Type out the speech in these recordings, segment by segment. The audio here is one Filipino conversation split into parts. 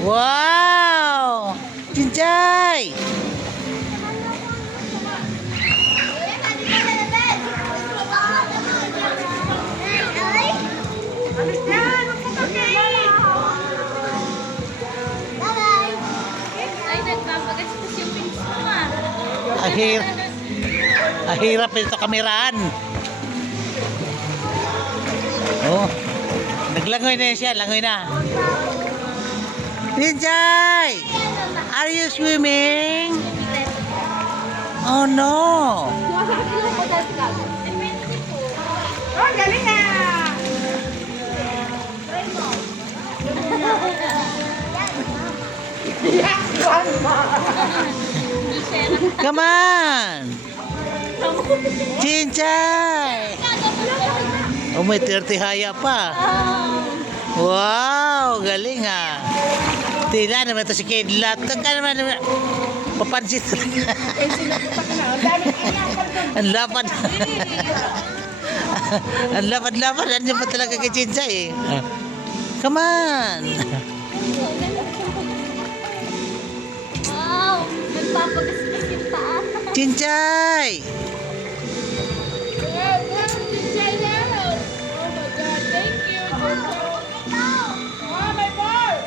Wow! Cincay! Ahir. Ahirap ito kameraan. Oh. Naglangoy na siya, langoy na. Cincay! Are you swimming? Oh no! Oh, galing na! Come on! Cincay! Oh, may 30 haya pa. Wow! Galing ah. Tila naman ito si Kidlat. Teka naman. Papansit. Ang lapad. Ang lapad-lapad. Ano pa talaga kay Cincay eh. Come on! Wow! Nagpapagasgas yung paa. Cincay! Say now! Oh my God, thank you! Oh, my ball!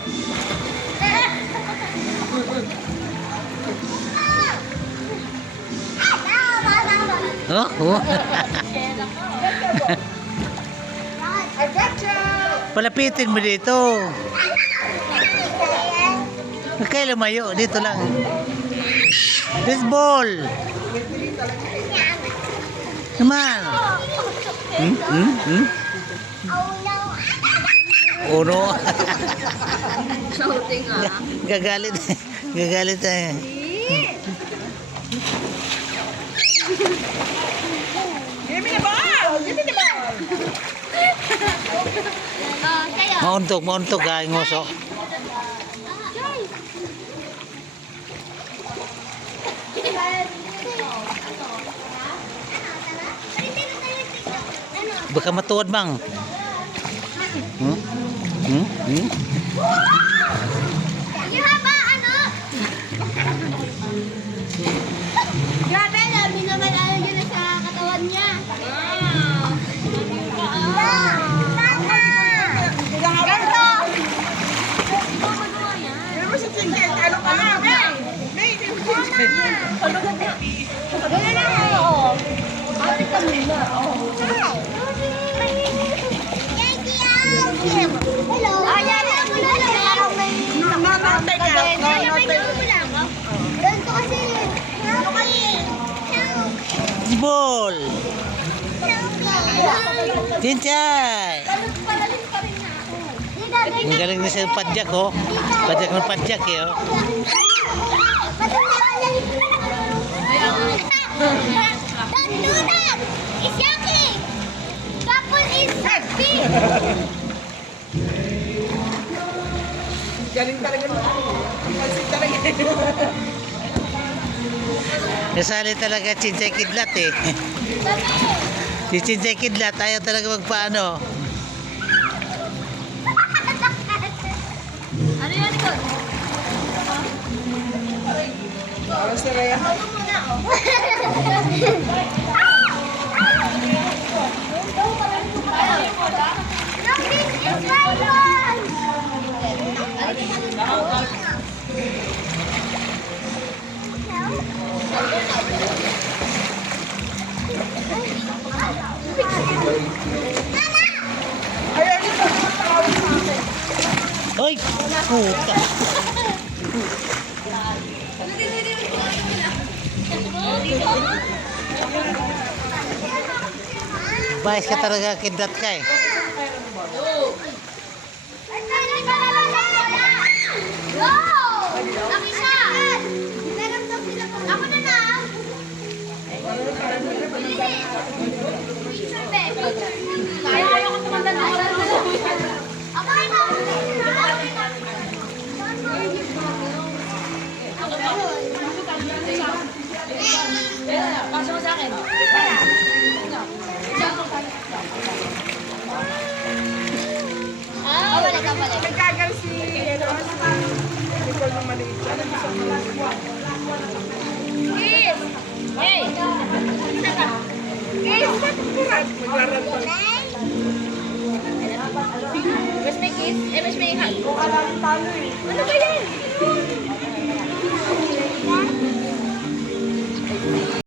Oh, oh. I gotcha! Palapitin mo dito. Huwag kayo lumayo. Dito lang. This ball. Come on. Hmm? Hmm? Hmm? Oh no. Shouting ah. Gagalit. Gagalit eh. Give me the ball! Give me the ball! Kaya. Mauntok, mauntok ha, yung oso. Baka matuwad mang. Hmm? Hmm? Hmm? Grabe, dami naman ano yun sa katawan niya. Ganto! Ano mo si Cincay? Ano ka nga? May! Ganun na ako. Bakit kami na? Hello. Ayan na. Teka. Ganto kasi. This ball. Cincay. Ang galing na siya ng padyak oh. Padyak ng padyak eh oh. Don't do that! It's yucky! Couple is happy! Galing talaga mo. Pansit talaga. Nasali talaga Cincay Kidlat eh. Si Cincay Kidlat ayaw talaga magpaano. Ano yun ito? Parang sila yan. Ano muna oh? Ayaw nito. Tawag sa akin. Hoy! Puta! Bayas ka talaga Kidlat ka eh. Laki siya! Meron daw sila po. Ako na na! Picture, be. Kaya ayaw ko tumanda na. Ako na na! Pasok mo sa akin. Ikaw ka lang talo eh. Ano ba yan?